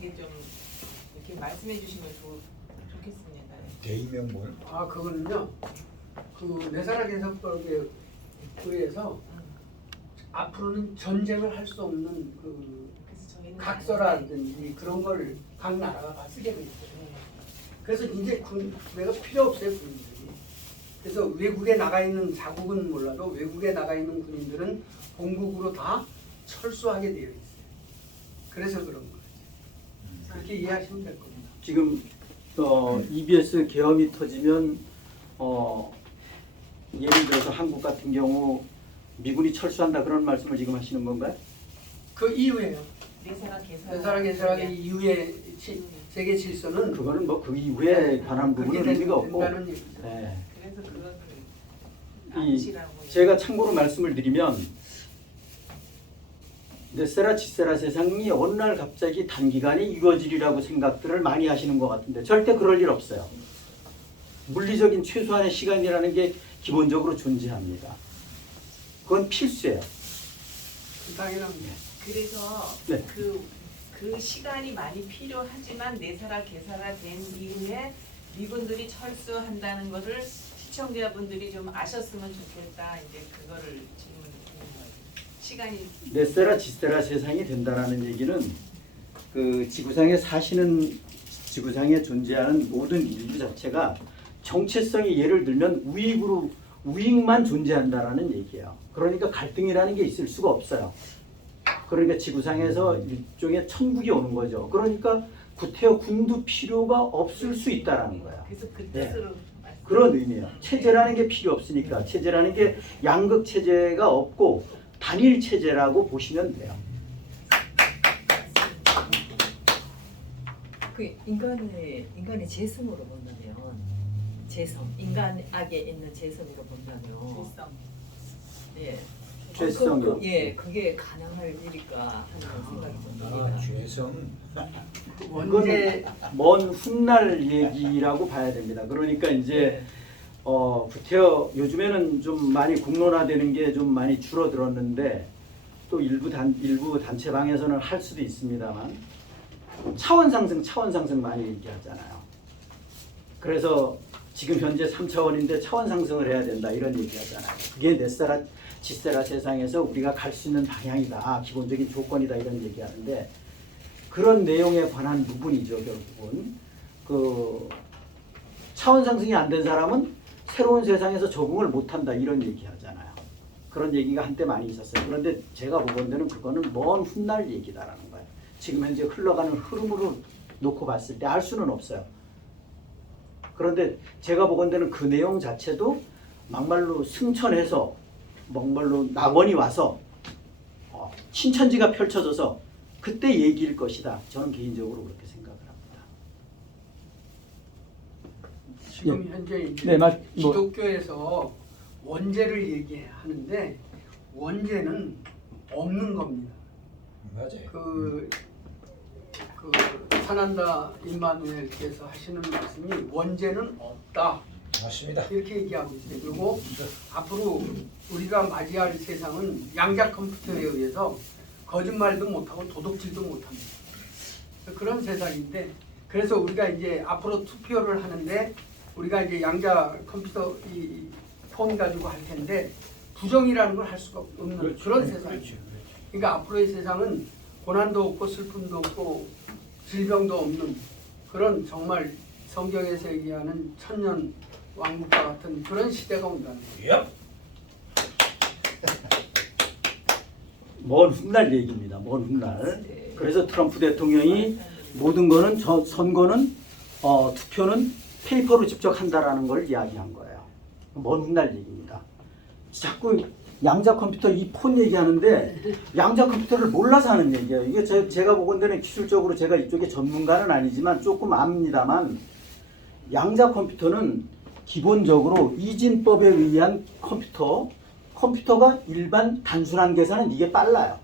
어떻게 좀 이렇게 말씀해 주시면 좋겠습니다. 대의명 뭘? 그거는요. 그 내사라 개선법에 의해서 앞으로는 전쟁을 할 수 없는 그 그래서 저희는 각서라든지 그런 걸 각 나라가 다 쓰게 돼 있어요. 네. 그래서 이제 군대가 필요 없어요, 군인들이. 그래서 외국에 나가 있는 자국은 몰라도 외국에 나가 있는 군인들은 본국으로 다 철수하게 되어 있어요. 그래서 그런 거죠. 그렇게 이해하시면 될 겁니다. 지금 EBS 계엄이 터지면 예를 들어서 한국 같은 경우 미군이 철수한다 그런 말씀을 지금 하시는 건가요? 그 이후에요. 내사라 개설하기 이후에 세계 질서는 그거는 뭐 그 이후에 관한 부분은 의미가 없고. 네. 그래서 그건 제가 참고로 말씀을 드리면 네세라 지세라 세상이 어느 날 갑자기 단기간에 이루어지리라고 생각들을 많이 하시는 것 같은데 절대 그럴 일 없어요. 물리적인 최소한의 시간이라는 게 기본적으로 존재합니다. 그건 필수예요. 당연합니다. 그래서 네. 그 시간이 많이 필요하지만 내사라 개사가 된 이후에 미군들이 철수한다는 것을 시청자분들이 좀 아셨으면 좋겠다. 이제 그거를 질문 드리는 거예요. 시간이 네세라 지세라 세상이 된다라는 얘기는 그 지구상에 지구상에 존재하는 모든 인류 자체가 정체성이 예를 들면 우익만 존재한다라는 얘기예요. 그러니까 갈등이라는 게 있을 수가 없어요. 그러니까 지구상에서 일종의 천국이 오는 거죠. 그러니까 구태여 군도 필요가 없을 수 있다라는 거예요. 그래서 그 네. 뜻으로 그런 의미예요. 체제라는 게 필요 없으니까 체제라는 게 양극 체제가 없고 단일 체제라고 보시면 돼요. 그 인간의 재성으로 본다면 인간에게 있는 재성으로 본다면 조성. 예. 죄성이요. 그게 가능할 일일까 하는 생각이 듭니다. 죄성. 원제 먼 훗날 얘기라고 봐야 됩니다. 그러니까 이제 구태여 요즘에는 좀 많이 공론화되는 게 좀 많이 줄어들었는데 또 일부 단체방에서는 할 수도 있습니다만 차원 상승 많이 얘기하잖아요. 그래서 지금 현재 3차원인데 차원 상승을 해야 된다 이런 얘기하잖아요. 그게 네세라 지세라 세상에서 우리가 갈 수 있는 방향이다, 기본적인 조건이다 이런 얘기하는데 그런 내용에 관한 부분이죠. 결국은 그 차원 상승이 안 된 사람은 새로운 세상에서 적응을 못한다 이런 얘기하잖아요. 그런 얘기가 한때 많이 있었어요. 그런데 제가 보건대는 그거는 먼 훗날 얘기다라는 거예요. 지금 현재 흘러가는 흐름으로 놓고 봤을 때 알 수는 없어요. 그런데 제가 보건대는 그 내용 자체도 막말로 승천해서 막말로 낙원이 와서 신천지가 펼쳐져서 그때 얘기일 것이다. 저는 개인적으로 그렇게 생각을 합니다. 지금 현재 이제 네, 기독교에서 원죄를 얘기하는데 원죄는 없는 겁니다. 맞아요. 그 사난다 임마누엘께서 하시는 말씀이 원죄는 없다 맞습니다. 이렇게 얘기하고 있어요. 그리고 앞으로 우리가 맞이할 세상은 양자 컴퓨터에 의해서 거짓말도 못하고 도둑질도 못합니다. 그런 세상인데 그래서 우리가 이제 앞으로 투표를 하는데 우리가 이제 양자 컴퓨터 이 폰 가지고 할 텐데 부정이라는 걸 할 수가 없는 그런 세상이죠. 그러니까 앞으로의 세상은 고난도 없고 슬픔도 없고 질병도 없는 그런 정말 성경에서 얘기하는 천년 왕국과 같은 그런 시대가 온다는 거예요. 먼 훗날 얘기입니다. 먼 훗날. 그래서 트럼프 대통령이 모든 거는 선거는 투표는 페이퍼로 직접 한다라는 걸 이야기한 거예요. 먼 훗날 얘기입니다. 자꾸 양자 컴퓨터 이 폰 얘기하는데 양자 컴퓨터를 몰라서 하는 얘기예요. 이게 제가 보건대는 기술적으로 제가 이쪽에 전문가는 아니지만 조금 압니다만 양자 컴퓨터는 기본적으로 이진법에 의한 컴퓨터가 일반 단순한 계산은 이게 빨라요.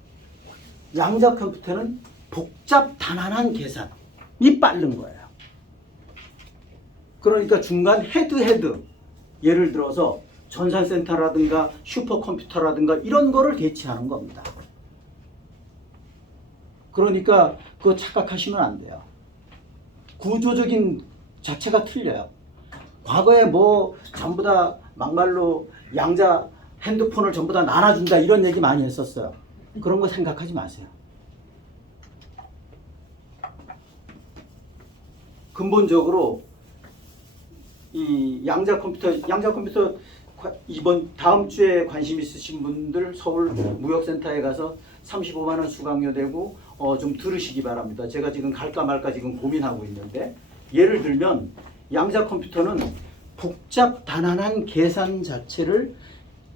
양자 컴퓨터는 복잡 단안한 계산이 빠른 거예요. 그러니까 중간 헤드 예를 들어서 전산센터라든가 슈퍼컴퓨터라든가 이런 거를 대체하는 겁니다. 그러니까 그거 착각하시면 안 돼요. 구조적인 자체가 틀려요. 과거에 뭐 전부 다 막말로 양자 핸드폰을 전부 다 나눠준다 이런 얘기 많이 했었어요. 그런 거 생각하지 마세요. 근본적으로 이 양자 컴퓨터 이번 다음 주에 관심 있으신 분들 서울 무역센터에 가서 35만 원 수강료 되고 좀 들으시기 바랍니다. 제가 지금 갈까 말까 지금 고민하고 있는데 예를 들면 양자 컴퓨터는 복잡 단안한 계산 자체를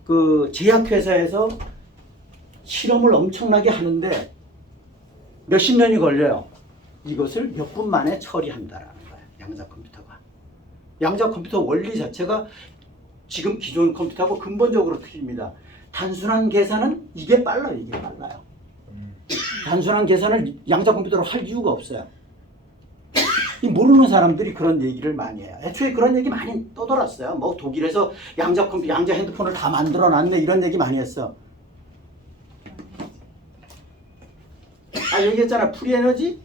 그 제약회사에서 실험을 엄청나게 하는데 몇십 년이 걸려요. 이것을 몇 분 만에 처리한다라는 거예요. 양자 컴퓨터가. 양자 컴퓨터 원리 자체가 지금 기존 컴퓨터하고 근본적으로 틀립니다. 단순한 계산은 이게 빨라요. 이게 빨라요. 단순한 계산을 양자 컴퓨터로 할 이유가 없어요. 이 모르는 사람들이 그런 얘기를 많이 해요. 애초에 그런 얘기 많이 떠돌았어요. 뭐 독일에서 양자 핸드폰을 다 만들어 놨네 이런 얘기 많이 했어. 아 얘기했잖아. 프리에너지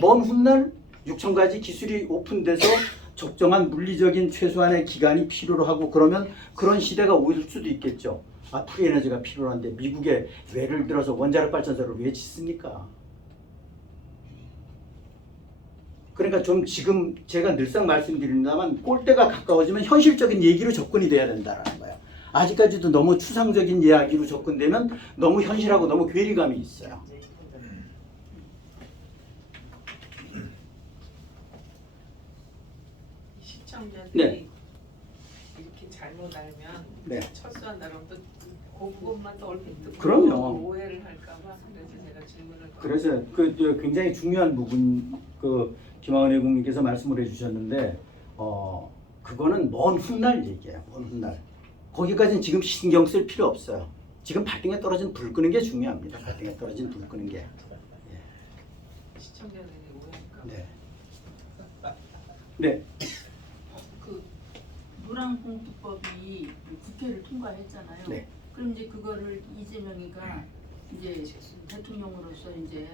먼 훗날 6,000가지 기술이 오픈돼서 적정한 물리적인 최소한의 기간이 필요로 하고 그러면 그런 시대가 올 수도 있겠죠. 아 프리에너지가 필요한데 미국에 예를 들어서 원자력 발전소를 왜 짓습니까? 그러니까 좀 지금 제가 늘상 말씀드립니다만 꼴대가 가까워지면 현실적인 얘기로 접근이 돼야 된다는 거예요. 아직까지도 너무 추상적인 이야기로 접근되면 너무 현실하고 너무 괴리감이 있어요. 시청자들이 네. 이렇게 잘못 알면 네. 철수한다 그러면 또 그 부분만 또 얼핏 듣고 그럼요. 오해를 할까봐 그래서 제가 질문을 그래서 그 굉장히 중요한 부분 그 김하은 회장님께서 말씀을 해주셨는데 그거는 먼 훗날 얘기예요. 먼 훗날. 거기까지는 지금 신경 쓸 필요 없어요. 지금 발등에 떨어진 불 끄는 게 중요합니다. 발등에 떨어진 불 끄는 게. 시청자들이 오해할까. 네. 네. 그 노란봉투법이 국회를 통과했잖아요. 네. 그럼 이제 그거를 이재명이가 이제 대통령으로서 이제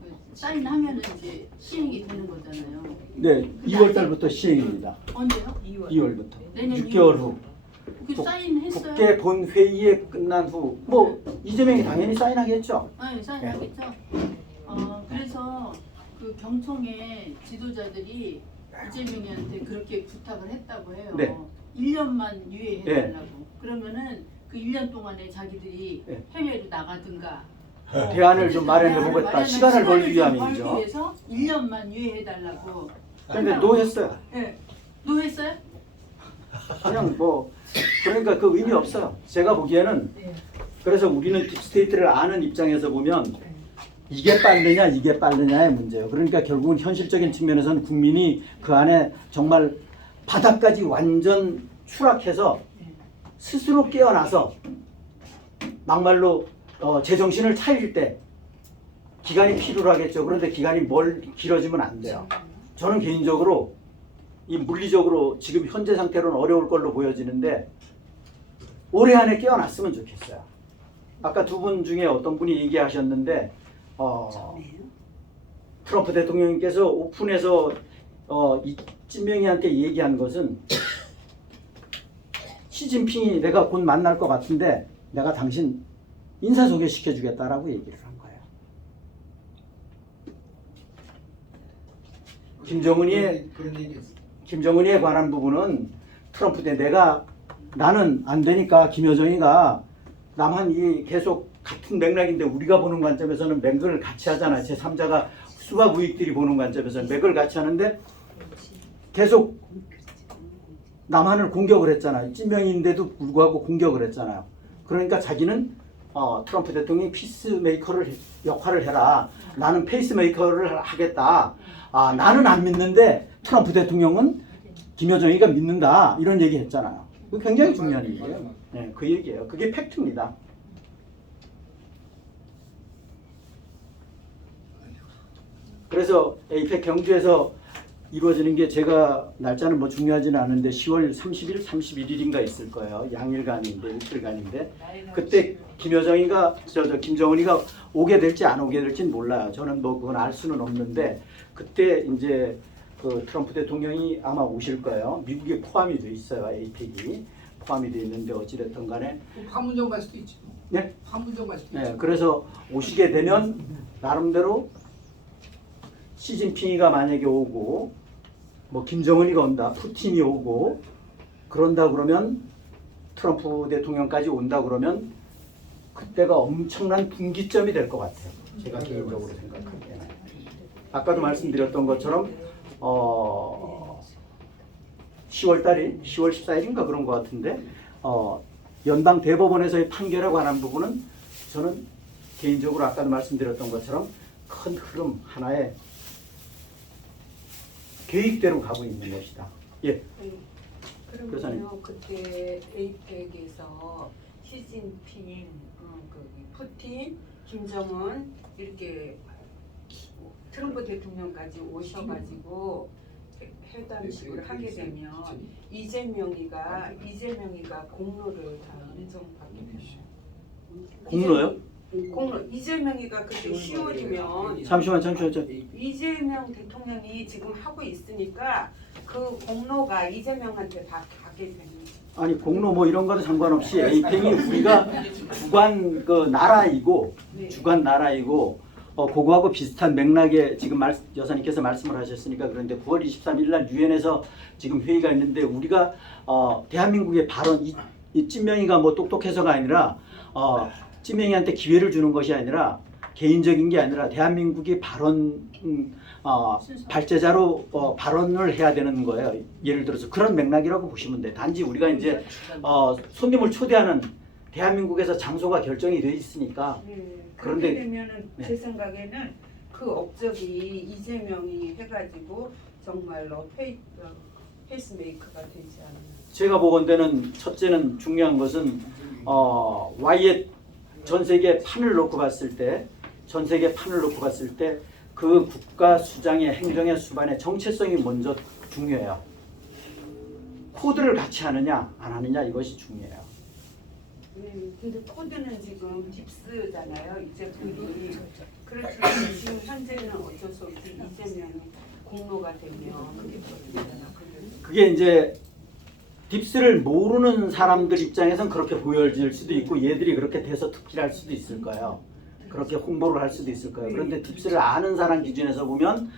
그 사인하면은 이제 시행이 되는 거잖아요. 네. 2월 달부터 시행입니다. 언제요? 2월부터. 내년 6개월 후. 그 사인했어요? 국회 본 회의에 끝난 후 뭐 이재명이 당연히 사인하겠죠. 네, 사인하겠죠. 그래서 그 경총의 지도자들이 이재명이한테 그렇게 부탁을 했다고 해요. 네. 1년만 유예해달라고. 그러면은 그 1년 동안에 자기들이 네. 해외로 나가든가 대안을 좀 마련해 보겠다. 시간을 벌기 좀 벌기 위함이죠. 위해서 1년만 유예해달라고. 그런데 노했어요. 네. 노했어요? 그냥 뭐 그러니까 그 의미 없어요. 제가 보기에는 그래서 우리는 딥스테이트를 아는 입장에서 보면 이게 빠르냐 이게 빠르냐의 문제예요. 그러니까 결국은 현실적인 측면에서는 국민이 그 안에 정말 바닥까지 완전 추락해서 스스로 깨어나서 막말로 제정신을 차릴 때 기간이 필요하겠죠. 그런데 기간이 길어지면 안 돼요. 저는 개인적으로 이 물리적으로 지금 현재 상태로는 어려울 걸로 보여지는데 올해 안에 깨어났으면 좋겠어요. 아까 두 분 중에 어떤 분이 얘기하셨는데 트럼프 대통령님께서 오픈해서 이 찐명이한테 얘기한 것은 시진핑이 내가 곧 만날 것 같은데 내가 당신 인사소개시켜 주겠다라고 얘기를 한 거예요. 김정은이에 관한 부분은 트럼프 때 나는 안 되니까 김여정이가 남한이 계속 같은 맥락인데 우리가 보는 관점에서는 맥을 같이 하잖아요. 제3자가 수박 우익들이 보는 관점에서는 맥을 같이 하는데 계속 남한을 공격을 했잖아요. 찐명인데도 불구하고 공격을 했잖아요. 그러니까 자기는 트럼프 대통령이 피스메이커를 역할을 해라. 나는 페이스메이커를 하겠다. 나는 안 믿는데 트럼프 대통령은 김여정이가 믿는다. 이런 얘기 했잖아요. 그거 굉장히 중요한 얘기예요. 네, 그 얘기예요. 그게 팩트입니다. 그래서 에이펙 경주에서 이루어지는 게 제가 날짜는 뭐 중요하지는 않은데 10월 30일, 31일인가 있을 거예요. 양일간인데 이틀간인데 그때 김여정이가 김정은이가 오게 될지 안 오게 될지는 몰라요. 저는 뭐 그건 알 수는 없는데 그때 이제 그 트럼프 대통령이 아마 오실 거예요. 미국에 포함이 돼 있어요. APEC이 포함이 돼 있는데 어찌됐든 간에 판문점 갈 수도 있지. 네? 판문점 갈 수도 있지. 네, 그래서 오시게 되면 나름대로 시진핑이가 만약에 오고 뭐 김정은이가 온다, 푸틴이 오고 그런다 그러면 트럼프 대통령까지 온다 그러면 그때가 엄청난 분기점이 될 것 같아요. 제가 개인적으로 생각하기에는. 아까도 말씀드렸던 것처럼 10월 달이 10월 14일인가 그런 것 같은데 연방 대법원에서의 판결에 관한 부분은 저는 개인적으로 아까도 말씀드렸던 것처럼 큰 흐름 하나의 계획대로 가고 있는 것이다. 예. 그러면요 그때 에이펙에서 시진핑, 푸틴, 김정은 이렇게 트럼프 대통령까지 오셔가지고 회담식을 하게 되면 이재명이가 공로를 다 인정받게 돼요. 공로요? 공로 이재명이가 그때 10월이면 잠시만. 이재명 대통령이 지금 하고 있으니까 그 공로가 이재명한테 다 가게 되는 거죠. 아니 공로 뭐 이런 거는 상관없이 에이펙이 우리가 주관 그 나라이고 네. 주관 나라이고 그거하고 비슷한 맥락에 지금 여사님께서 말씀을 하셨으니까 그런데 9월 23일 날 유엔에서 지금 회의가 있는데 우리가 대한민국의 발언 이 찐명이가 뭐 똑똑해서가 아니라 찐명이한테 기회를 주는 것이 아니라 개인적인 게 아니라 대한민국이 발언 발제자로 발언을 해야 되는 거예요. 예를 들어서 그런 맥락이라고 보시면 돼. 단지 우리가 이제 손님을 초대하는 대한민국에서 장소가 결정이 돼 있으니까. 그런데 그런데 되면은 네. 제 생각에는 그 업적이 이재명이 해가지고 정말로 페이스메이커가 되지 않나. 제가 보건대는 첫째는 중요한 것은 Y의 전 세계 판을 놓고 봤을 때 그 국가 수장의 행정의 수반의 정체성이 먼저 중요해요. 코드를 같이 하느냐 안 하느냐 이것이 중요해요. 근데 코드는 지금 딥스잖아요. 이제 그게 그렇지만 지금 현재는 어쩔 수 없이 이재명이 공로가 되면 그게 이제 딥스를 모르는 사람들 입장에선 그렇게 보여질 수도 있고 얘들이 그렇게 돼서 특기할 수도 있을 거예요. 그렇게 홍보를 할 수도 있을 거예요. 그런데 딥스를 아는 사람 기준에서 보면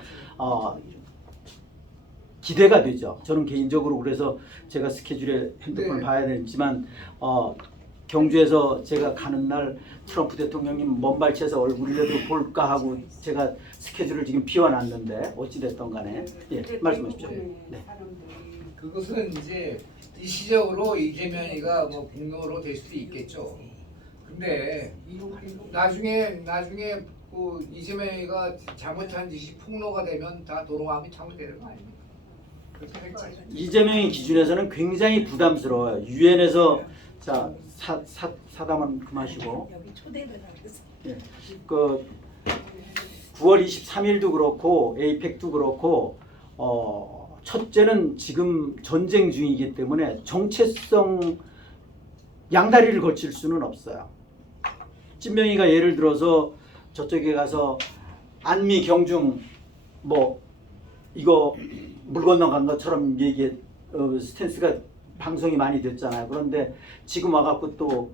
기대가 되죠. 저는 개인적으로 그래서 제가 스케줄에 핸드폰을 봐야 되지만 경주에서 제가 가는 날 트럼프 대통령님 먼발치에서 얼굴이라도 볼까 하고 제가 스케줄을 지금 비워놨는데 어찌됐든 간에 예, 말씀하십시오. 네. 그것은 이제 일시적으로 이재명이가 뭐 공로로 될 수도 있겠죠. 근데 나중에 그 이재명이가 잘못한 짓이 폭로가 되면 다 도로함이 잘못되는 거 아닙니까? 그렇게 될지. 이재명의 기준에서는 굉장히 부담스러워요. 유엔에서 자 사담은 그만하시고 예, 그 9월 23일도 그렇고 에이펙도 그렇고 첫째는 지금 전쟁 중이기 때문에 정체성 양다리를 거칠 수는 없어요. 찐명이가 예를 들어서 저쪽에 가서 안미 경중 뭐 이거 물 건너간 것처럼 스탠스가 방송이 많이 됐잖아요. 그런데 지금 와갖고 또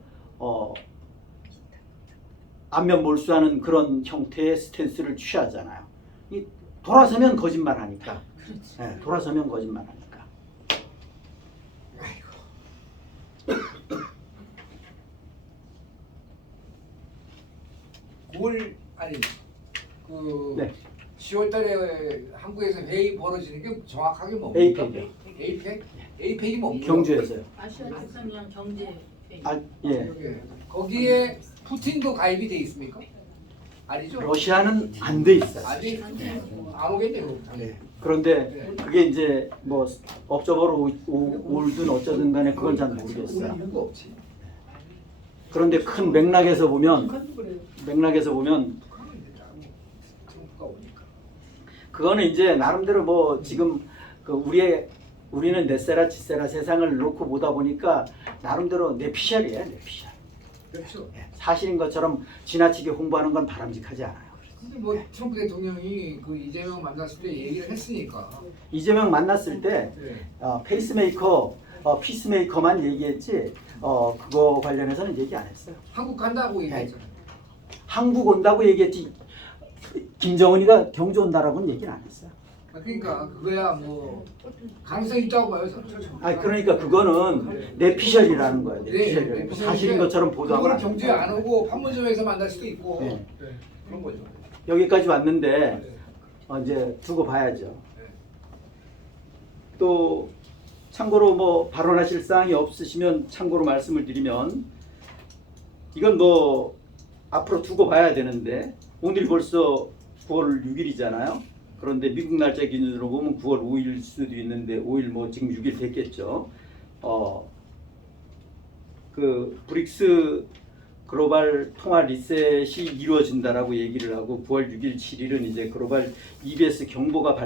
안면 몰수하는 그런 형태의 스탠스를 취하잖아요. 돌아서면 거짓말하니까. 네, 돌아서면 거짓말하니까. 9월 아니 그 네. 10월달에 한국에서 회의 벌어지는 게 정확하게 뭡니까? 에이펙이요. 에이펙이 뭡니까? 경주에서요. 아시아 태평양 경제 회의. 예. 예. 거기에 푸틴도 가입이 돼 있습니까? 아니죠? 러시아는 안 돼 있어요. 아니 안 오겠네요. 그런데 그게 이제 뭐 업적으로 올든 어쩌든 간에 그건 잘 모르겠어요. 이유가 없지. 그런데 큰 맥락에서 보면 트럼프가 오니까. 그거는 이제 나름대로 뭐 지금 그 우리는 넷세라 지세라 세상을 놓고 보다 보니까 나름대로 내피셜이에요, 내피셜. 그렇죠. 사실인 것처럼 지나치게 홍보하는 건 바람직하지 않아요. 근데 뭐 트럼프 대통령이 그 이재명 만났을 때 얘기를 했으니까. 이재명 만났을 때 네. 페이스메이커, 피스메이커만 얘기했지 그거 관련해서는 얘기 안 했어요. 한국 간다고 얘기했잖아요. 한국 온다고 얘기했지 김정은이가 경주 온다라고는 얘기는 안 했어요. 그러니까 그거야 뭐 가능성이 있다고 봐요 저는. 그러니까 그거는 내피셜이라는 거예요. 네, 내피셜이라는 거. 사실인 것처럼 보도하면 그거를 안 돼요. 경주에 안 오고 판문점에서 만날 수도 있고 네. 그런 거죠. 여기까지 왔는데 이제 두고 봐야죠. 네. 또 참고로 뭐 발언하실 사항이 없으시면 참고로 말씀을 드리면 이건 뭐 앞으로 두고 봐야 되는데 오늘 벌써 9월 6일이잖아요. 그런데 미국 날짜 기준으로 보면 9월 5일 수도 있는데 5일 뭐 지금 6일 됐겠죠. 그 브릭스 글로벌 통화 리셋이 이루어진다라고 얘기를 하고 9월 6일, 7일은 이제 글로벌 EBS 경보가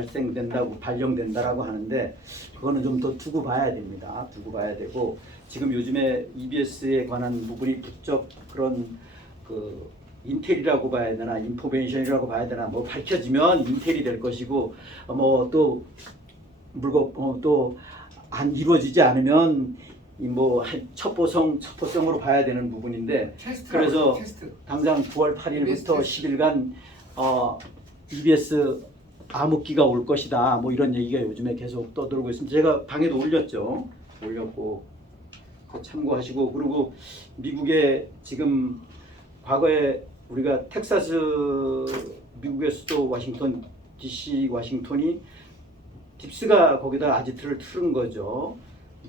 발령된다라고 하는데 그거는 좀 더 두고 봐야 됩니다. 두고 봐야 되고 지금 요즘에 EBS에 관한 부분이 부쩍 그런 그 인텔이라고 봐야 되나 인포메이션이라고 봐야 되나 뭐 밝혀지면 인텔이 될 것이고 뭐 또 또 안 이루어지지 않으면 뭐 첩보성으로 봐야 되는 부분인데 그래서 당장 9월 8일부터 10일간 EBS 암흑기가 올 것이다 뭐 이런 얘기가 요즘에 계속 떠들고 있습니다. 제가 방에도 올렸고 그거 참고하시고 그리고 미국의 지금 과거에 우리가 텍사스 미국의 수도 워싱턴 DC 워싱턴이 딥스가 거기다 아지트를 틀은 거죠.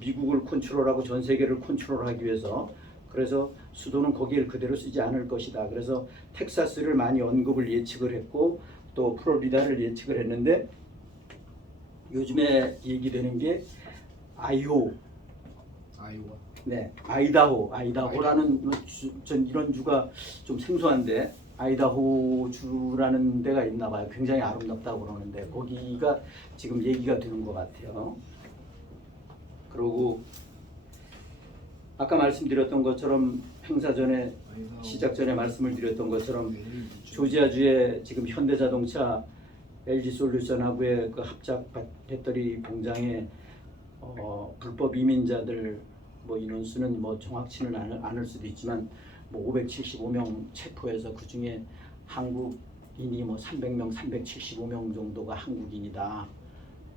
미국을 컨트롤하고 전 세계를 컨트롤하기 위해서. 그래서 수도는 거기를 그대로 쓰지 않을 것이다. 그래서 텍사스를 많이 언급을 예측을 했고 또 플로리다를 예측을 했는데 요즘에 얘기되는 게 아이다호라는 전 이런 주가 좀 생소한데 아이다호 주라는 데가 있나 봐요. 굉장히 아름답다고 그러는데 거기가 지금 얘기가 되는 것 같아요. 그리고 아까 말씀드렸던 것처럼 행사 전에 시작 전에 말씀을 드렸던 것처럼 조지아주의 지금 현대자동차 LG솔루션하고의 그 합작 배터리 공장에 불법 이민자들 뭐 인원수는 뭐 정확치는 않을 수도 있지만 뭐 575명 체포해서 그 중에 한국인이 뭐 300명, 375명 정도가 한국인이다.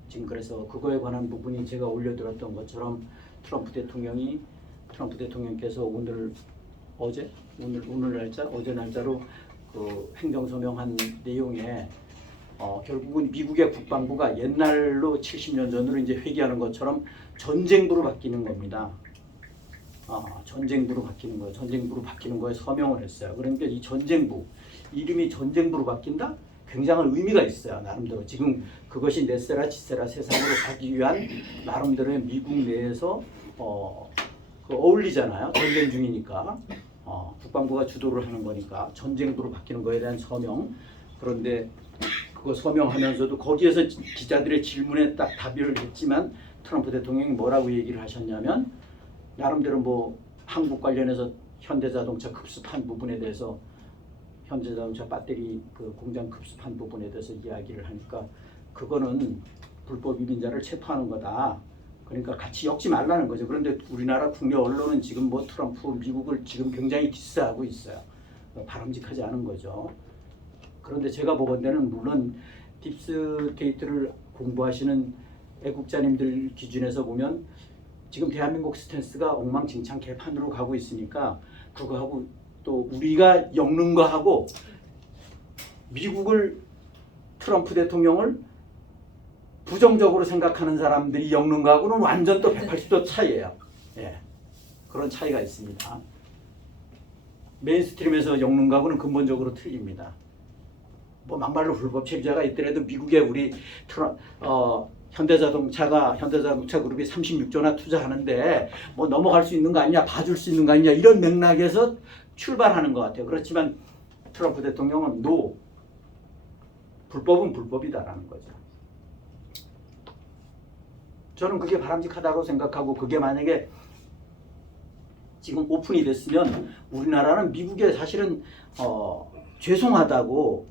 지금 그래서 그거에 관한 부분이 제가 올려드렸던 것처럼 트럼프 대통령께서 어제 날짜로 그 행정서명한 내용에 결국은 미국의 국방부가 옛날로 70년 전으로 이제 회귀하는 것처럼 전쟁부로 바뀌는 겁니다. 전쟁부로 바뀌는 거에 서명을 했어요. 그러니까 이 전쟁부 이름이 전쟁부로 바뀐다? 굉장한 의미가 있어요. 나름대로 지금 그것이 넷세라 지세라 세상으로 가기 위한 나름대로의 미국 내에서 어울리잖아요. 전쟁 중이니까 국방부가 주도를 하는 거니까 전쟁부로 바뀌는 거에 대한 서명. 그런데 그거 서명하면서도 거기에서 기자들의 질문에 딱 답을 했지만 트럼프 대통령이 뭐라고 얘기를 하셨냐면 나름대로 뭐 한국 관련해서 현대자동차 급습한 부분에 대해서 현대자동차 배터리 그 공장 급습한 부분에 대해서 이야기를 하니까 그거는 불법 이민자를 체포하는 거다. 그러니까 같이 엮지 말라는 거죠. 그런데 우리나라 국내 언론은 지금 뭐 트럼프 미국을 지금 굉장히 디스하고 있어요. 바람직하지 않은 거죠. 그런데 제가 보건대는 물론 딥스테이트를 공부하시는 애국자님들 기준에서 보면 지금 대한민국 스탠스가 엉망진창 개판으로 가고 있으니까 그거하고 또 우리가 엮는 거하고 미국을 트럼프 대통령을 부정적으로 생각하는 사람들이 엮는 거하고는 완전 또 180도 차이예요. 예, 그런 차이가 있습니다. 메인스트림에서 엮는 거하고는 근본적으로 틀립니다. 뭐 막말로 불법 체류자가 있더라도 미국에 우리 현대자동차 그룹이 36조나 투자하는데 뭐 넘어갈 수 있는 거 아니냐, 봐줄 수 있는 거 아니냐 이런 맥락에서 출발하는 것 같아요. 그렇지만 트럼프 대통령은 불법은 불법이다라는 거죠. 저는 그게 바람직하다고 생각하고 그게 만약에 지금 오픈이 됐으면 우리나라는 미국에 사실은 죄송하다고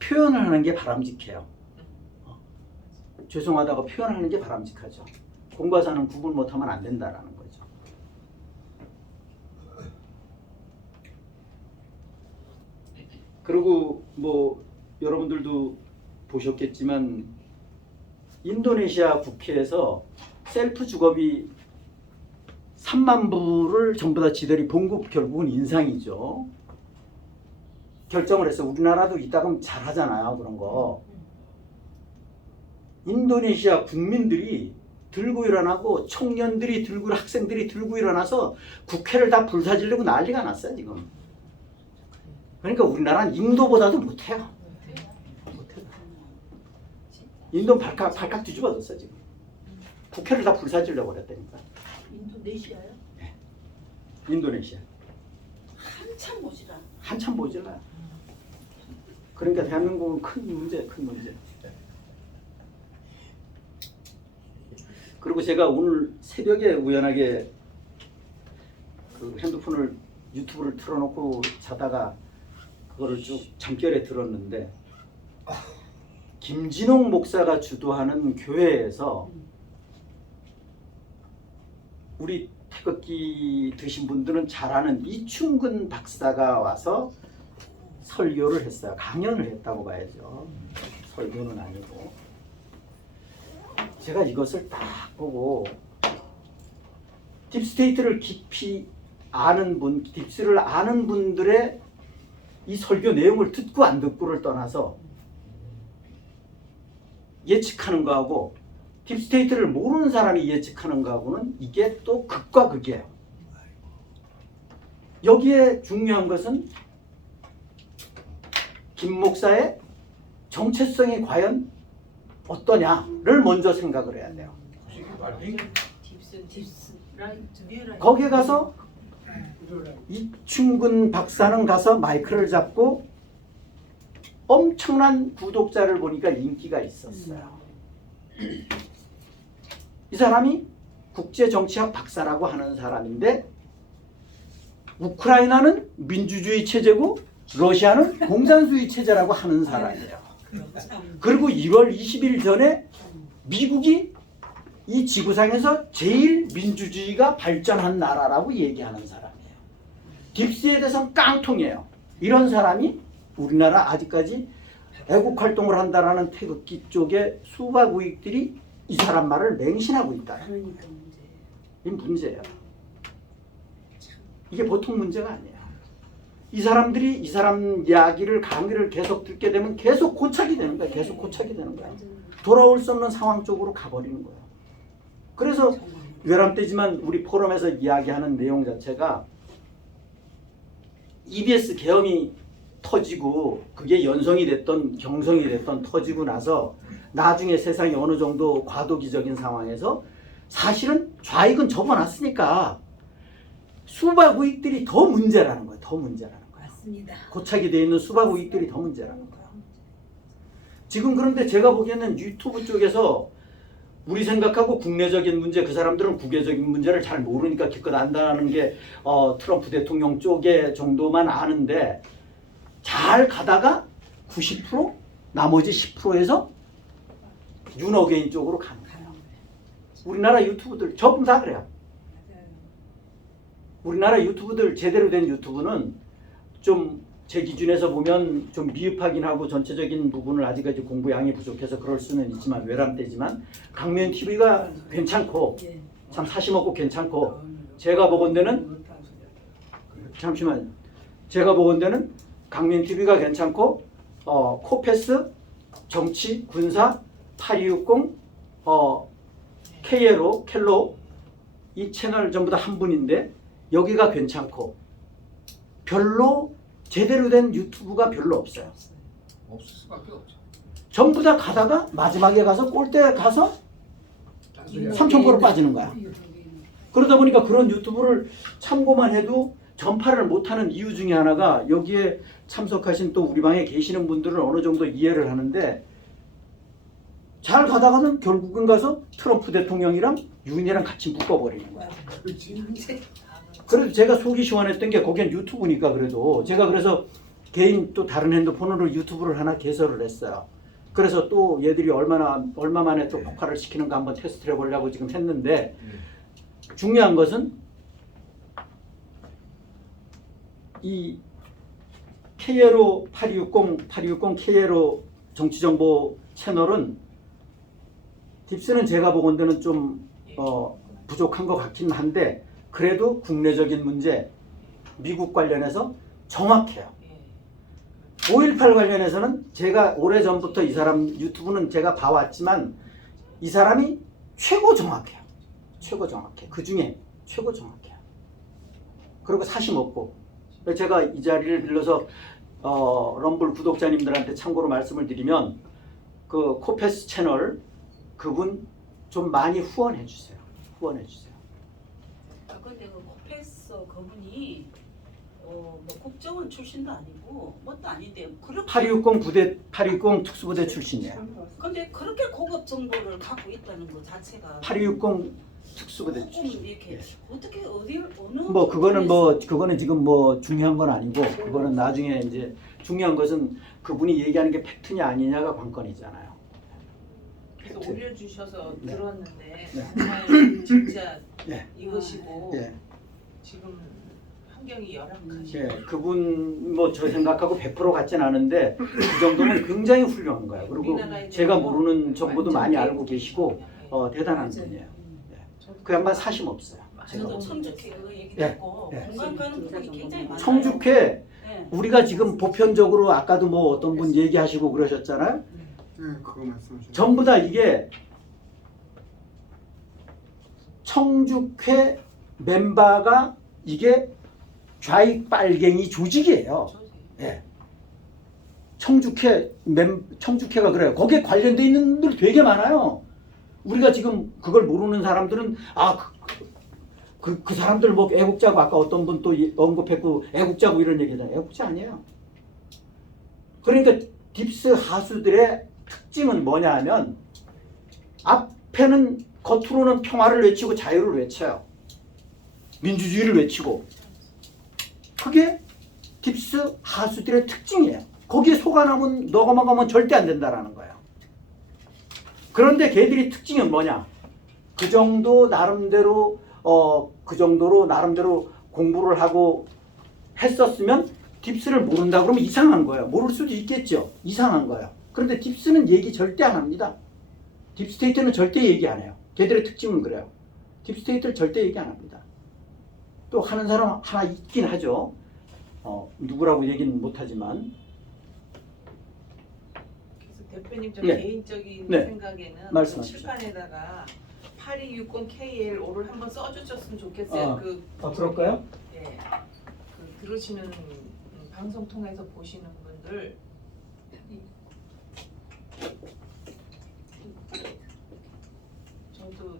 표현을 하는 게 바람직해요. 죄송하다고 표현하는 게 바람직하죠. 공과 사는 구분 못하면 안 된다라는 거죠. 그리고 뭐 여러분들도 보셨겠지만 인도네시아 국회에서 셀프 주거비 3만 불을 전부 다 지들이 봉급 결국은 인상이죠. 결정을 해서 우리나라도 이따금 잘하잖아요. 그런 거. 인도네시아 국민들이 들고 일어나고 청년들이 들고 학생들이 들고 일어나서 국회를 다 불사지르고 난리가 났어요 지금. 그러니까 우리나라는 인도보다도 못해요. 못해요. 인도는 발칵 뒤집어졌어 지금. 국회를 다 불사지르려고 그랬다니까. 인도네시아요? 네. 인도네시아. 한참 모시라. 한참 모질라요. 그러니까 대한민국은 큰 문제. 그리고 제가 오늘 새벽에 우연하게 그 핸드폰을 유튜브를 틀어놓고 자다가 그거를 쭉 잠결에 들었는데 김진홍 목사가 주도하는 교회에서 우리 태극기 드신 분들은 잘 아는 이충근 박사가 와서 설교를 했어요. 강연을 했다고 봐야죠. 설교는 아니고. 제가 이것을 딱 보고 딥스테이트를 깊이 아는 분, 딥스를 아는 분들의 이 설교 내용을 듣고 안 듣고를 떠나서 예측하는 거하고 딥스테이트를 모르는 사람이 예측하는 거하고는 이게 또 극과 극이에요. 여기에 중요한 것은 김 목사의 정체성이 과연 어떠냐를 먼저 생각을 해야 돼요. 거기에 가서 이충근 박사는 가서 마이크를 잡고 엄청난 구독자를 보니까 인기가 있었어요. 이 사람이 국제정치학 박사라고 하는 사람인데 우크라이나는 민주주의 체제고 러시아는 공산주의 체제라고 하는 사람이에요. 그리고 1월 20일 전에 미국이 이 지구상에서 제일 민주주의가 발전한 나라라고 얘기하는 사람이에요. 딥스에 대해서는 깡통이에요. 이런 사람이 우리나라 아직까지 애국 활동을 한다라는 태극기 쪽의 수박 우익들이 이 사람 말을 맹신하고 있다. 이 문제예요. 이게 보통 문제가 아니에요. 이 사람들이 이 사람 이야기를 강의를 계속 듣게 되면 계속 고착이 되는 거야. 계속 고착이 되는 거야. 돌아올 수 없는 상황 쪽으로 가버리는 거예요. 그래서 외람되지만 우리 포럼에서 이야기하는 내용 자체가 EBS 계엄이 터지고 그게 연성이 됐던 경성이 됐던 터지고 나서 나중에 세상이 어느 정도 과도기적인 상황에서 사실은 좌익은 접어놨으니까 수박 우익들이 더 문제라는 거예요. 더 문제라는 거예요. 맞습니다. 고착이 되어 있는 수박 우익들이 더 문제라는 거예요. 지금 그런데 제가 보기에는 유튜브 쪽에서 우리 생각하고 국내적인 문제, 그 사람들은 국외적인 문제를 잘 모르니까 기껏 안다는 게 트럼프 대통령 쪽에 정도만 아는데 잘 가다가 90% 나머지 10%에서 윤어게인 쪽으로 가는 거예요. 우리나라 유튜브들 전부 다 그래요. 우리나라 유튜브들 제대로 된 유튜브는 좀 제 기준에서 보면 좀 미흡하긴 하고 전체적인 부분을 아직까지 공부량이 부족해서 그럴 수는 있지만 외람되지만 강면 TV가 괜찮고 참 사심없고 괜찮고 제가 보건대는 잠시만 제가 보건대는 강면 TV가 괜찮고 코패스 정치 군사 8260 KLO 켈로 이 채널 전부 다 한 분인데 여기가 괜찮고 별로 제대로 된 유튜브가 별로 없어요. 없을 수밖에 없죠. 전부 다 가다가 마지막에 가서 꼴대에 가서 3,000%로 빠지는 거야. 그러다 보니까 그런 유튜브를 참고만 해도 전파를 못하는 이유 중에 하나가 여기에 참석하신 또 우리 방에 계시는 분들은 어느 정도 이해를 하는데 잘 가다가는 결국은 가서 트럼프 대통령이랑 유인이랑 같이 묶어버리는 거야. 그래도 제가 속이 시원했던 게 거기는 유튜브니까 그래도 제가 그래서 개인 또 다른 핸드폰으로 유튜브를 하나 개설을 했어요. 그래서 또 얘들이 얼마 만에 또 폭발을 시키는가 한번 테스트를 해보려고 지금 했는데 중요한 것은 이 KLO 8260 KLO 정치정보 채널은 딥스는 제가 보건대는 좀 부족한 것 같긴 한데 그래도 국내적인 문제, 미국 관련해서 정확해요. 5.18 관련해서는 제가 오래전부터 이 사람 유튜브는 제가 봐왔지만 이 사람이 최고 정확해요. 최고 정확해. 그 중에 최고 정확해요. 그리고 사심 없고 제가 이 자리를 빌려서 럼블 구독자님들한테 참고로 말씀을 드리면 그 코페스 채널 그분 좀 많이 후원해 주세요. 후원해 주세요. 근데 그 코페스 그분이 뭐 국정원 출신도 아니고 뭣도 아닌데 그렇게 860 부대 860 특수부대 출신이에요. 근데 그렇게 고급 정보를 갖고 있다는 것 자체가 860 특수부대 조금 출신. 이렇게 어떻게 어느 뭐 그거는 지금 뭐 중요한 건 아니고 그거는 나중에 이제 중요한 것은 그분이 얘기하는 게 팩트냐 아니냐가 관건이잖아요. 그래서 올려주셔서 네. 들었는데 네. 정말 진짜 네. 이것이고 예. 지금 환경이 열악하시고 예, 그분 뭐 저 생각하고 100% 같진 않은데 그 정도면 굉장히 훌륭한 거예요. 그리고 제가 모르는 정보도 많이 알고 계시고 대단한 분이에요. 예. 그 양반 사심 없어요. 저도 청주회 그 얘기 예, 듣고 예. 공감 가는 부분이 굉장히 많아요. 청주회 예. 우리가 지금 보편적으로 아까도 뭐 어떤 분 얘기하시고 그러셨잖아요. 그거 말씀하셨죠. 전부 다 이게 청주회 멤버가 이게 좌익 빨갱이 조직이에요. 예. 청주회가 그래요. 거기에 관련돼 있는 분들 되게 많아요. 우리가 지금 그걸 모르는 사람들은 그 사람들 뭐 애국자고 아까 어떤 분 또 언급했고 애국자고 이런 얘기잖아요. 애국자 아니에요. 그러니까 딥스 하수들의 특징은 뭐냐 하면 앞에는 겉으로는 평화를 외치고 자유를 외쳐요. 민주주의를 외치고 그게 딥스 하수들의 특징이에요. 거기에 속아 넘어가면 절대 안 된다라는 거예요. 그런데 걔들이 특징은 뭐냐? 그 정도 나름대로 공부를 하고 했었으면 딥스를 모른다 그러면 이상한 거예요. 모를 수도 있겠죠. 이상한 거예요. 그런데 딥스는 얘기 절대 안 합니다. 딥스테이트는 절대 얘기 안 해요. 걔들의 특징은 그래요. 딥스테이트를 절대 얘기 안 합니다. 또 하는 사람 하나 있긴 하죠. 누구라고 얘기는 못하지만. 그래서 대표님 저 네. 개인적인 네. 생각에는 그 말씀하십시오. 칠판에다가 8260KL5를 한번 써주셨으면 좋겠어요. 그럴까요? 예, 들으시는 방송 통해서 보시는 분들 저도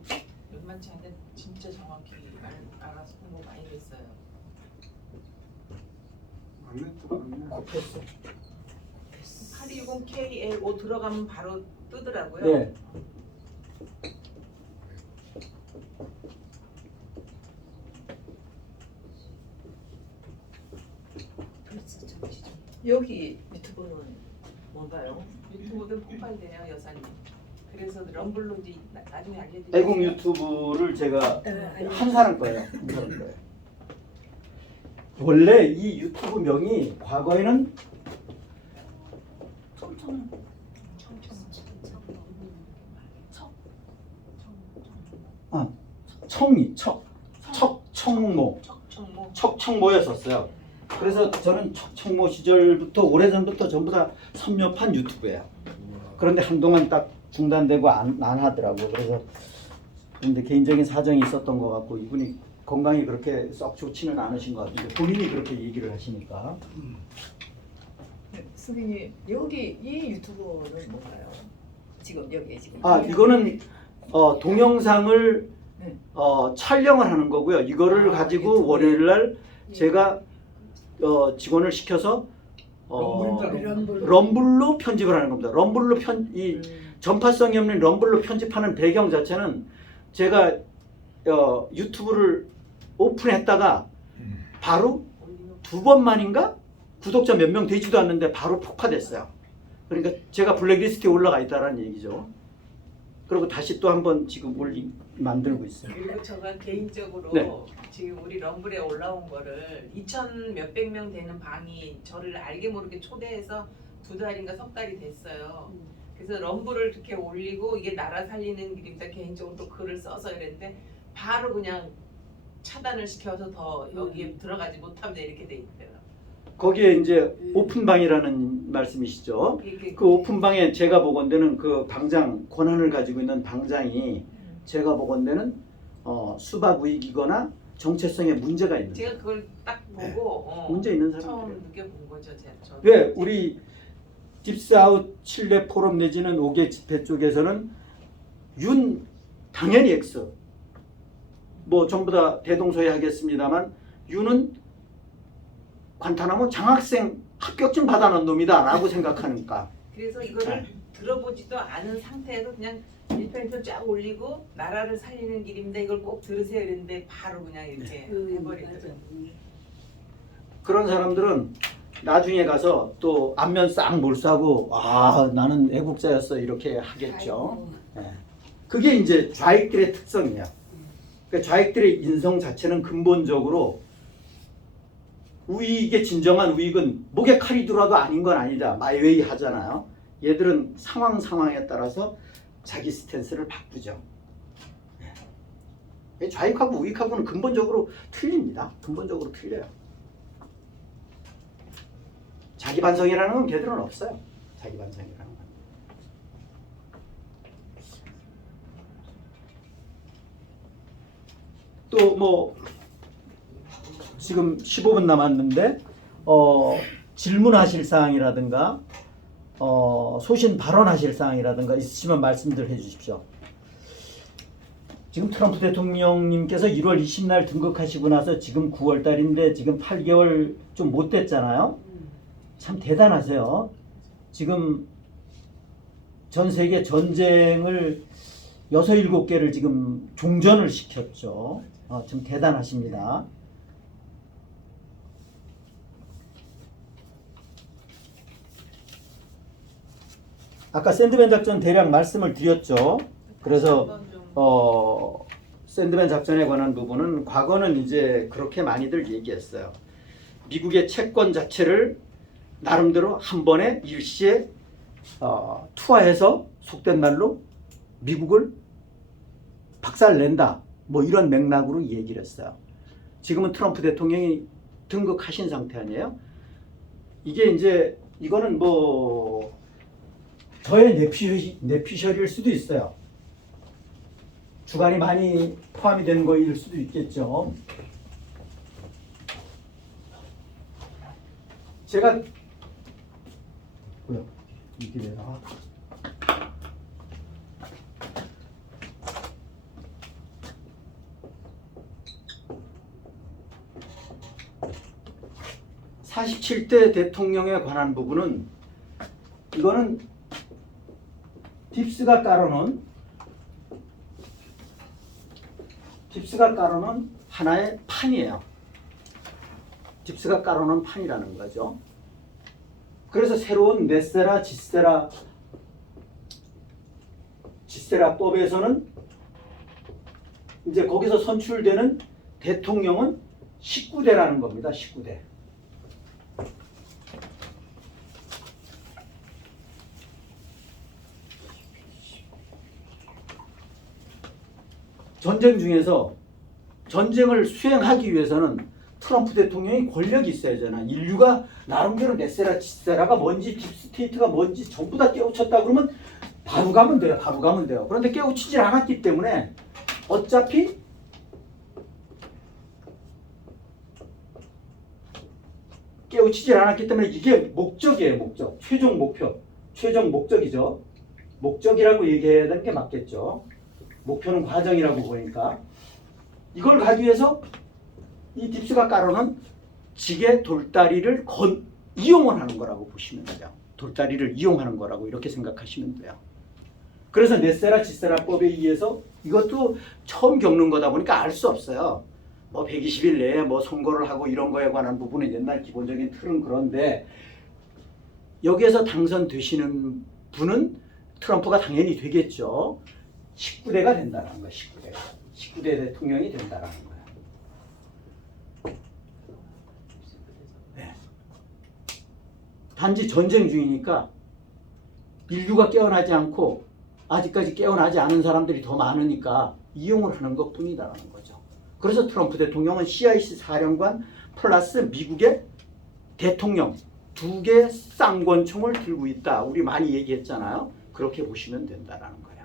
웬만치 않은데 진짜 정확히 알아서 공부 많이 했어요. 코페스. 820KL5 들어가면 바로 뜨더라고요. 네. 여기 유튜브는 뭔가요? 유튜브도 폭발돼요, 여사님. 그래서 럼블로 이제 나중에 알려드릴게요. 애국 유튜브를 제가 한 사람 거예요. 한 사람 거예요. 원래 이 유튜브 명이 과거에는 척청모였었어요. 그래서 저는 척청모 시절부터 오래전부터 전부 다 섭렵한 유튜브예요. 그런데 한동안 딱 중단되고 안 하더라고요. 그래서 근데 개인적인 사정이 있었던 것 같고 이분이 건강이 그렇게 썩 좋지는 않으신 것 같은데 본인이 그렇게 얘기를 하시니까. 네, 선생님 여기 이 유튜버는 뭔가요? 지금 여기 지금 이거는 동영상을 네. 촬영을 하는 거고요. 이거를 가지고 유튜브에. 월요일 날 제가 직원을 시켜서 럼블입니다. 럼블로 편집을 하는 겁니다. 럼블로 이 전파성이 없는 럼블로 편집하는 배경 자체는 제가 유튜브를 오픈했다가 바로 2번만인가 구독자 몇 명 되지도 않는데 바로 폭파됐어요. 그러니까 제가 블랙리스트에 올라가 있다는 얘기죠. 그리고 다시 또 한번 지금 만들고 있어요. 그리고 제가 개인적으로 네. 지금 우리 럼블에 올라온 거를 2,000 몇백 명 되는 방이 저를 알게 모르게 초대해서 2달인가 석 달이 됐어요. 그래서 럼블을 이렇게 올리고 이게 나라 살리는 길입니다. 개인적으로 또 글을 써서 이랬는데 바로 그냥 차단을 시켜서 더 여기에 들어가지 못합니다. 이렇게 돼 있더라고요. 거기에 이제 오픈방이라는 말씀이시죠. 그 오픈방에 제가 보건대는 그 방장 권한을 가지고 있는 방장이 제가 보건대는 수박 위기거나 정체성에 문제가 있는 제가 그걸 딱 보고 문제 있는 처음 사람들이에요. 느껴본 거죠. 제가. 왜 우리 딥스아웃 칠레 포럼 내지는 5개 집회 쪽에서는 윤 당연히 X 뭐 전부 다 대동소이하겠습니다만 윤은 관타나모 장학생 합격증 받아놓은 놈이다 라고 생각하니까 그래서 이거를 들어보지도 않은 상태에서 그냥 1편 쫙 올리고 나라를 살리는 길입니다. 이걸 꼭 들으세요 이랬는데 바로 그냥 이렇게 해버리더라고요. 그런 사람들은 나중에 가서 또 안면 싹 몰싸고 아 나는 애국자였어 이렇게 하겠죠. 예. 그게 이제 좌익들의 특성이에요. 그러니까 좌익들의 인성 자체는 근본적으로 우익의 진정한 우익은 목에 칼이 들어와도 아닌 건 아니다. 마이웨이 하잖아요. 얘들은 상황에 따라서 자기 스탠스를 바꾸죠. 예. 좌익하고 우익하고는 근본적으로 틀립니다. 근본적으로 틀려요. 자기 반성이라는 건 걔들은 없어요. 자기 반성이라는 건. 또 뭐 지금 15분 남았는데 질문하실 사항이라든가 소신 발언하실 사항이라든가 있으시면 말씀들 해주십시오. 지금 트럼프 대통령님께서 1월 20날 등극하시고 나서 지금 9월 달인데 지금 8개월 좀 못 됐잖아요. 참 대단하세요. 지금 전 세계 전쟁을 6, 7개를 지금 종전을 시켰죠. 좀 대단하십니다. 아까 샌드맨 작전 대략 말씀을 드렸죠. 그래서 샌드맨 작전에 관한 부분은 과거는 이제 그렇게 많이들 얘기했어요. 미국의 채권 자체를 나름대로 한 번에 일시에 투하해서 속된 말로 미국을 박살낸다. 뭐 이런 맥락으로 얘기를 했어요. 지금은 트럼프 대통령이 등극하신 상태 아니에요? 이게 이제 이거는 뭐 저의 내피셜일 수도 있어요. 주관이 많이 포함이 된 거일 수도 있겠죠. 제가 뭐야 이게 내가 (47대) 대통령에 관한 부분은 이거는 딥스가 깔아놓은 하나의 판이에요. 딥스가 깔아놓은 판이라는 거죠. 그래서 새로운 넷세라 지세라법에서는 이제 거기서 선출되는 대통령은 19대라는 겁니다. 19대. 전쟁 중에서 전쟁을 수행하기 위해서는 트럼프 대통령이 권력이 있어야 되잖아. 인류가 나름대로 넷세라 지세라가 뭔지 딥스테이트가 뭔지 전부 다 깨우쳤다 그러면 바로 가면 돼요. 그런데 깨우치질 않았기 때문에 어차피 이게 목적이에요. 목적. 최종 목적이죠. 목적이라고 얘기해야 되는 게 맞겠죠. 목표는 과정이라고 보니까 이걸 가기 위해서 이 딥스가 깔아놓은 직의 돌다리를 이용을 하는 거라고 보시면 돼요. 돌다리를 이용하는 거라고 이렇게 생각하시면 돼요. 그래서 넷세라 지세라법에 의해서 이것도 처음 겪는 거다 보니까 알 수 없어요. 뭐 120일 내에 뭐 선거를 하고 이런 거에 관한 부분은 옛날 기본적인 틀은 그런데 여기에서 당선되시는 분은 트럼프가 당연히 되겠죠. 19대가 된다는 거예요. 19대 대통령이 된다는 거예요. 네. 단지 전쟁 중이니까 인류가 깨어나지 않고 아직까지 깨어나지 않은 사람들이 더 많으니까 이용을 하는 것뿐이다라는 거죠. 그래서 트럼프 대통령은 CIC 사령관 플러스 미국의 대통령 2개 쌍권총을 들고 있다. 우리 많이 얘기했잖아요. 그렇게 보시면 된다라는 거예요.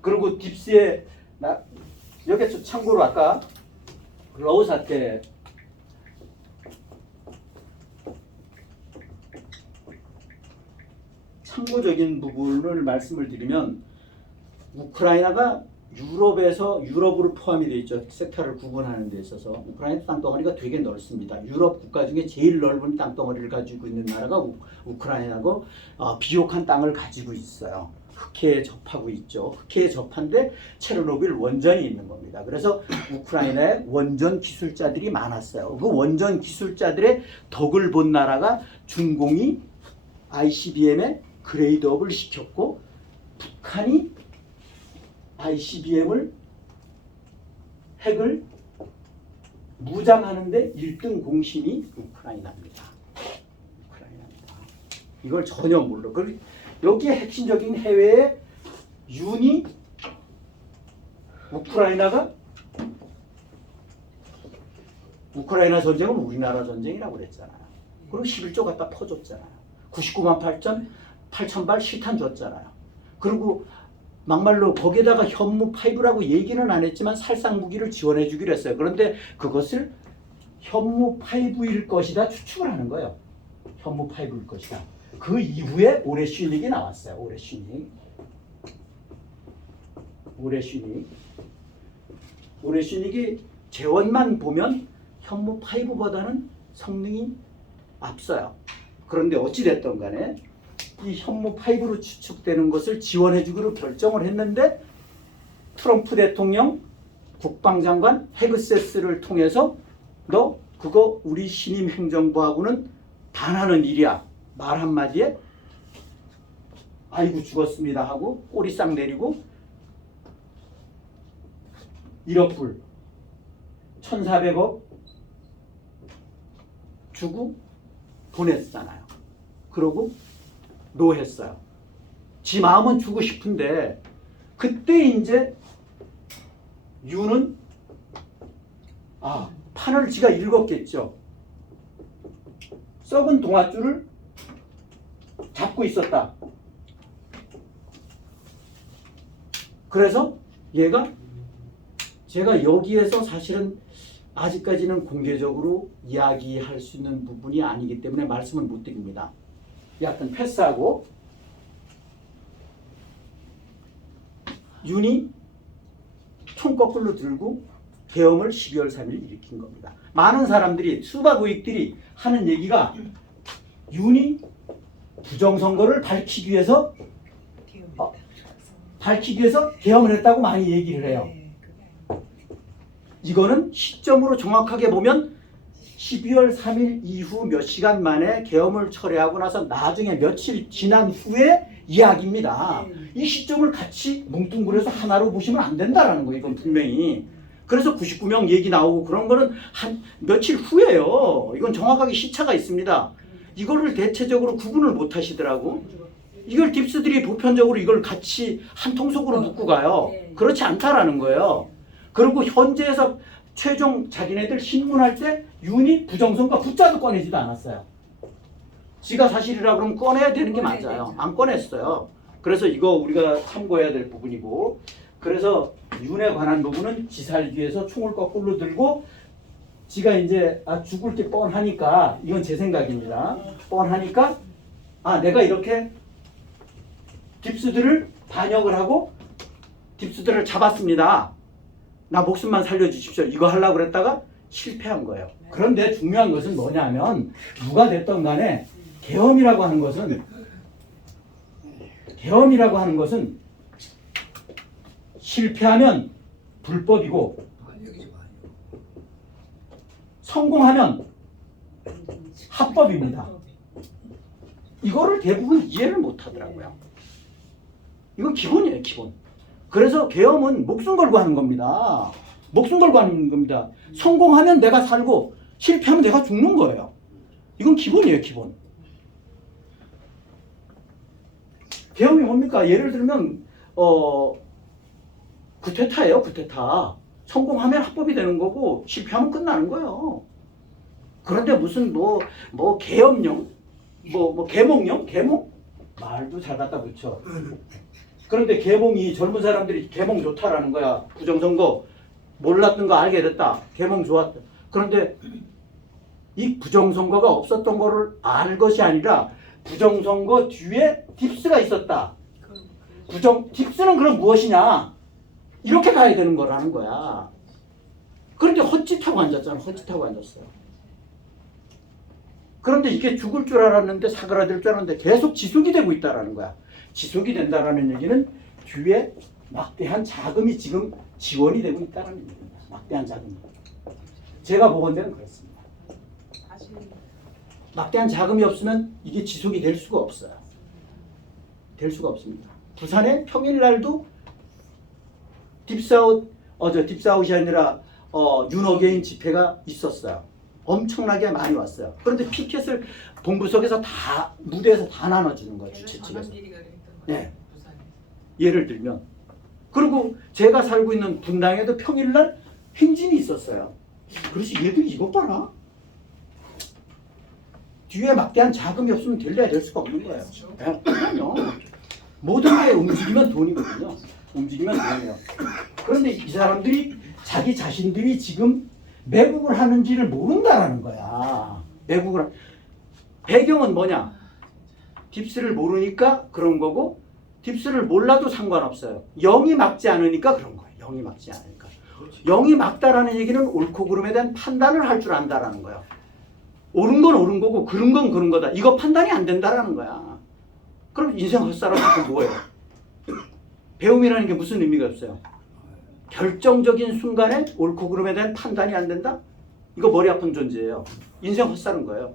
그리고 딥스에 여기 참고로 아까 러우 사태 참고적인 부분을 말씀을 드리면 우크라이나가 유럽으로 포함이 되어 있죠. 섹터를 구분하는 데 있어서 우크라이나 땅덩어리가 되게 넓습니다. 유럽 국가 중에 제일 넓은 땅덩어리를 가지고 있는 나라가 우크라이나고 비옥한 땅을 가지고 있어요. 흑해에 접하고 있죠. 흑해에 접한데 체르노빌 원전이 있는 겁니다. 그래서 우크라이나에 원전 기술자들이 많았어요. 그 원전 기술자들의 덕을 본 나라가 중공이 ICBM에 그레이드업을 시켰고 북한이 ICBM을 핵을 무장하는데 1등 공신이 우크라이나입니다. 이걸 전혀 모르고 여기에 핵심적인 해외의 윤이 우크라이나 전쟁은 우리나라 전쟁이라고 그랬잖아요. 그리고 11조 갖다 퍼줬잖아요. 99만 8,000발 실탄 줬잖아요. 그리고 막말로 거기에다가 현무5라고 얘기는 안 했지만 살상 무기를 지원해 주기로 했어요. 그런데 그것을 현무5일 것이다 추측을 하는 거예요. 현무5일 것이다. 그 이후에 오레슈닉이 나왔어요. 오레슈닉이 재원만 보면 현무5보다는 성능이 앞서요. 그런데 어찌됐든 간에 이 현무5로 추측되는 것을 지원해주기로 결정을 했는데 트럼프 대통령 국방장관 헤그세스를 통해서 너 그거 우리 신임 행정부하고는 반하는 일이야. 말 한마디에 아이고 죽었습니다 하고 꼬리 싹 내리고 1억 불 1,400억 주고 보냈잖아요. 그러고 노했어요. 지 마음은 주고 싶은데 그때 이제 유는 판을 지가 읽었겠죠. 썩은 동아줄을 잡고 있었다. 그래서 제가 여기에서 사실은 아직까지는 공개적으로 이야기할 수 있는 부분이 아니기 때문에 말씀을 못 드립니다. 약간 패스하고 윤이 총 거꾸로 들고 계엄을 12월 3일 일으킨 겁니다. 많은 사람들이 수박 우익들이 하는 얘기가 윤이 부정선거를 밝히기 위해서 계엄을 했다고 많이 얘기를 해요. 이거는 시점으로 정확하게 보면 12월 3일 이후 몇 시간 만에 계엄을 철회하고 나서 나중에 며칠 지난 후의 이야기입니다. 이 시점을 같이 뭉뚱그려서 하나로 보시면 안 된다라는 거예요. 이건 분명히. 그래서 99명 얘기 나오고 그런 거는 한 며칠 후예요. 이건 정확하게 시차가 있습니다. 이거를 대체적으로 구분을 못 하시더라고. 이걸 딥스들이 보편적으로 이걸 같이 한 통속으로 묶고 가요. 그렇지 않다라는 거예요. 그리고 현재에서 최종 자기네들 신문할 때 윤이 부정선거 붙자도 꺼내지도 않았어요. 지가 사실이라 그러면 꺼내야 되는 게 맞아요. 안 꺼냈어요. 그래서 이거 우리가 참고해야 될 부분이고, 그래서 윤에 관한 부분은 지살기에서 총을 거꾸로 들고 지가 이제 죽을 게 뻔하니까, 이건 제 생각입니다. 뻔하니까 내가 이렇게 딥스들을 반역을 하고 딥스들을 잡았습니다. 나 목숨만 살려주십시오. 이거 하려고 그랬다가 실패한 거예요. 그런데 중요한 것은 뭐냐면 누가 됐든 간에 계엄이라고 하는 것은 실패하면 불법이고 성공하면 합법입니다. 이거를 대부분 이해를 못 하더라고요. 이건 기본이에요, 기본. 그래서 계엄은 목숨 걸고 하는 겁니다. 목숨 걸고 하는 겁니다. 성공하면 내가 살고 실패하면 내가 죽는 거예요. 이건 기본이에요, 기본. 계엄이 뭡니까? 예를 들면 구테타예요, 구테타. 성공하면 합법이 되는 거고 실패하면 끝나는 거예요. 그런데 무슨 뭐 계엄령, 뭐 계몽령, 계몽 말도 잘 갖다 붙여. 그런데 계몽이 젊은 사람들이 계몽 좋다라는 거야. 부정선거 몰랐던 거 알게 됐다. 계몽 좋았다. 그런데 이 부정선거가 없었던 거를 알 것이 아니라 부정선거 뒤에 딥스가 있었다. 딥스는 그럼 무엇이냐? 이렇게 가야 되는 거라는 거야. 그런데 헛짓하고 앉았잖아. 헛짓하고 앉았어요. 그런데 이게 죽을 줄 알았는데 사그라들 줄 알았는데 계속 지속이 되고 있다라는 거야. 지속이 된다라는 얘기는 뒤에 막대한 자금이 지금 지원이 되고 있다는 얘기입니다. 막대한 자금이. 제가 보건대는 그렇습니다. 막대한 자금이 없으면 이게 지속이 될 수가 없어요. 될 수가 없습니다. 부산에 평일날도 딥사웃이 아니라 윤어게인 집회가 있었어요. 엄청나게 많이 왔어요. 그런데 피켓을 본부석에서 다 무대에서 다 나눠주는 거예요. 주최 측에서. 네. 예를 들면 그리고 제가 살고 있는 분당에도 평일날 행진이 있었어요. 그래서 얘들이 이것 봐라. 뒤에 막대한 자금이 없으면 될래야 될 수가 없는 거예요. 네, 그럼요. 모든 게 움직이면 돈이거든요. 움직이면 돈이에요. 그런데 이 사람들이 자기 자신들이 지금 매국을 하는지를 모른다라는 거야. 배경은 뭐냐? 딥스를 모르니까 그런 거고 딥스를 몰라도 상관없어요. 영이 막지 않으니까 그런 거예요. 영이 막지 않으니까. 영이 막다라는 얘기는 옳고 그름에 대한 판단을 할 줄 안다라는 거예요. 옳은 건 옳은 거고 그른 건 그른 거다. 이거 판단이 안 된다라는 거야. 그럼 인생 헛살아서 뭐예요? 배움이라는 게 무슨 의미가 없어요. 결정적인 순간에 옳고 그름에 대한 판단이 안 된다? 이거 머리 아픈 존재예요. 인생 헛살은 거예요.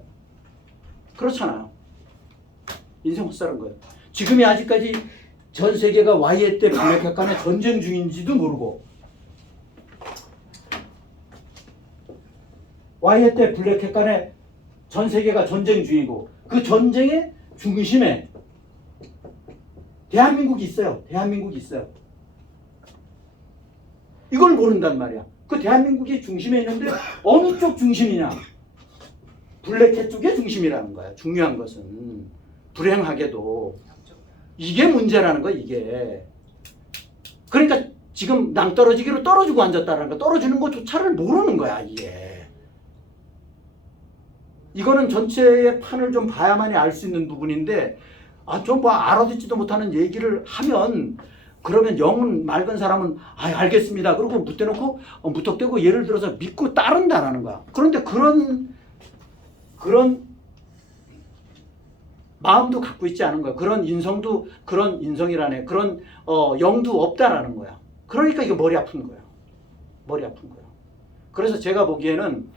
그렇잖아요. 인생 헛살은 거예요. 지금이 아직까지 전 세계가 와이에 때 블랙햇 간에 전쟁 중인지도 모르고 와이에 때 블랙햇 간에 전 세계가 전쟁 중이고 그 전쟁의 중심에 대한민국이 있어요. 대한민국이 있어요. 이걸 모른단 말이야. 그 대한민국이 중심에 있는데 어느 쪽 중심이냐? 블랙햇 쪽의 중심이라는 거야. 중요한 것은 불행하게도 이게 문제라는 거야. 이게. 그러니까 지금 낭떠러지기로 떨어지고 앉았다는 거. 떨어지는 것조차를 모르는 거야. 이게. 이거는 전체의 판을 좀 봐야만이 알 수 있는 부분인데 좀 뭐 알아듣지도 못하는 얘기를 하면 그러면 영 맑은 사람은 알겠습니다. 그리고 묻대놓고 무턱대고 예를 들어서 믿고 따른다라는 거야. 그런데 그런 마음도 갖고 있지 않은 거야. 그런 인성도 그런 인성이라네. 그런 영도 없다라는 거야. 그러니까 이거 머리 아픈 거야. 머리 아픈 거야. 그래서 제가 보기에는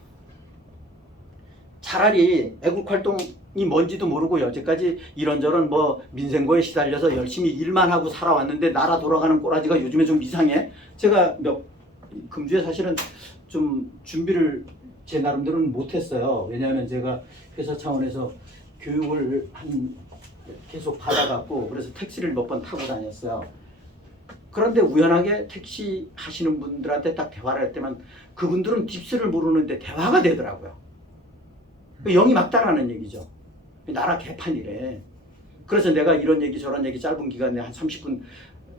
차라리 애국활동이 뭔지도 모르고 여태까지 이런저런 뭐 민생고에 시달려서 열심히 일만 하고 살아왔는데 나라 돌아가는 꼬라지가 요즘에 좀 이상해. 제가 금주에 사실은 좀 준비를 제 나름대로는 못했어요. 왜냐하면 제가 회사 차원에서 교육을 계속 받아갖고 그래서 택시를 몇 번 타고 다녔어요. 그런데 우연하게 택시 하시는 분들한테 딱 대화를 할 때만 그분들은 딥스를 모르는데 대화가 되더라고요. 영이 막다라는 얘기죠. 나라 개판이래. 그래서 내가 이런 얘기 저런 얘기 짧은 기간에 한 30분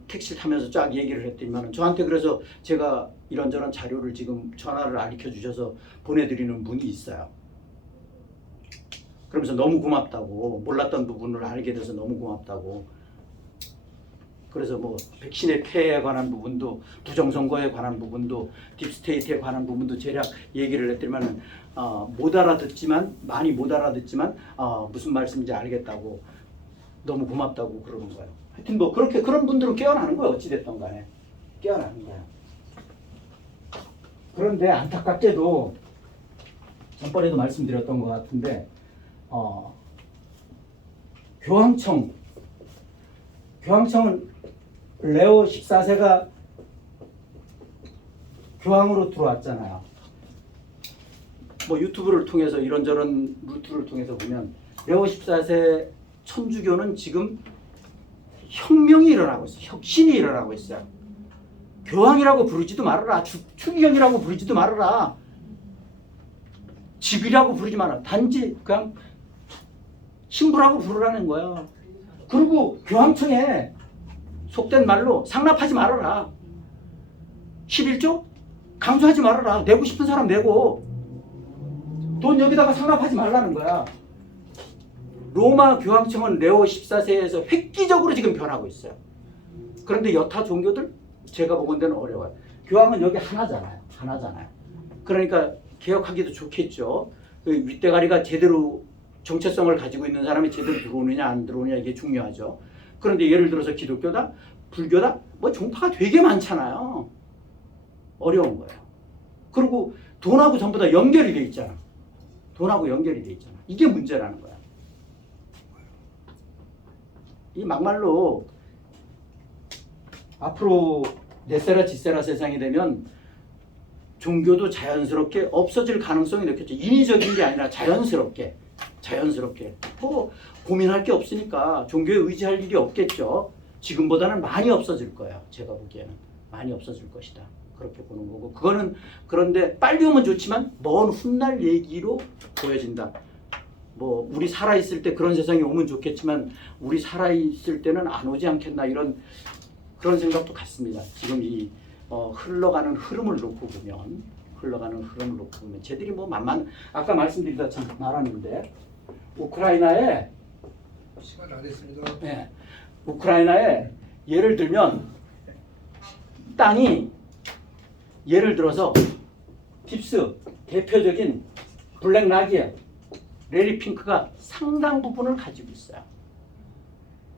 택시를 타면서 쫙 얘기를 했더니만 저한테 그래서 제가 이런저런 자료를 지금 전화를 알려 주셔서 보내드리는 분이 있어요. 그러면서 너무 고맙다고 몰랐던 부분을 알게 돼서 너무 고맙다고. 그래서 뭐 백신의 폐해에 관한 부분도 부정선거에 관한 부분도 딥스테이트에 관한 부분도 대략 얘기를 했더니만은 못 알아듣지만 많이 못 알아듣지만 무슨 말씀인지 알겠다고 너무 고맙다고 그러는 거예요. 하여튼 뭐 그렇게 그런 분들은 깨어나는 거예요. 어찌됐든 간에 깨어나는 거예요. 그런데 안타깝게도 전번에도 말씀드렸던 것 같은데 교황청은 레오 14세가 교황으로 들어왔잖아요. 뭐 유튜브를 통해서 이런저런 루트를 통해서 보면 레오 14세 천주교는 지금 혁명이 일어나고 있어요. 혁신이 일어나고 있어요. 교황이라고 부르지도 말아라. 추기경이라고 부르지도 말아라. 집이라고 부르지 마라. 단지 그냥 신부라고 부르라는 거야. 그리고 교황청에 속된 말로 상납하지 말아라. 11조? 강조하지 말아라. 내고 싶은 사람 내고 돈 여기다가 상납하지 말라는 거야. 로마 교황청은 레오 14세에서 획기적으로 지금 변하고 있어요. 그런데 여타 종교들 제가 보건대는 어려워요. 교황은 여기 하나잖아요. 그러니까 개혁하기도 좋겠죠. 그 윗대가리가 제대로 정체성을 가지고 있는 사람이 제대로 들어오느냐 안 들어오느냐 이게 중요하죠. 그런데 예를 들어서 기독교다, 불교다, 뭐 종파가 되게 많잖아요. 어려운 거예요. 그리고 돈하고 전부 다 연결이 돼 있잖아. 이게 문제라는 거야. 이 막말로 앞으로 넷세라 지세라 세상이 되면 종교도 자연스럽게 없어질 가능성이 높겠죠. 인위적인 게 아니라 자연스럽게 뭐 고민할 게 없으니까 종교에 의지할 일이 없겠죠. 지금보다는 많이 없어질 거예요. 제가 보기에는 많이 없어질 것이다. 그렇게 보는 거고 그거는 그런데 빨리 오면 좋지만 먼 훗날 얘기로 보여진다. 뭐 우리 살아있을 때 그런 세상이 오면 좋겠지만 우리 살아있을 때는 안 오지 않겠나 이런 그런 생각도 같습니다. 지금 이 흘러가는 흐름을 놓고 보면 쟤들이 뭐 만만 아까 말씀드리다 참 말하는데 우크라이나에 시간 다 됐습니다. 네, 우크라이나에 예를 들면 땅이 예를 들어서 딥스 대표적인 블랙 락이에요. 레리 핑크가 상당 부분을 가지고 있어요.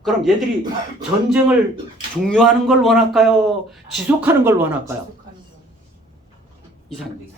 그럼 얘들이 전쟁을 종료하는 걸 원할까요? 지속하는 걸 원할까요? 이상합니다.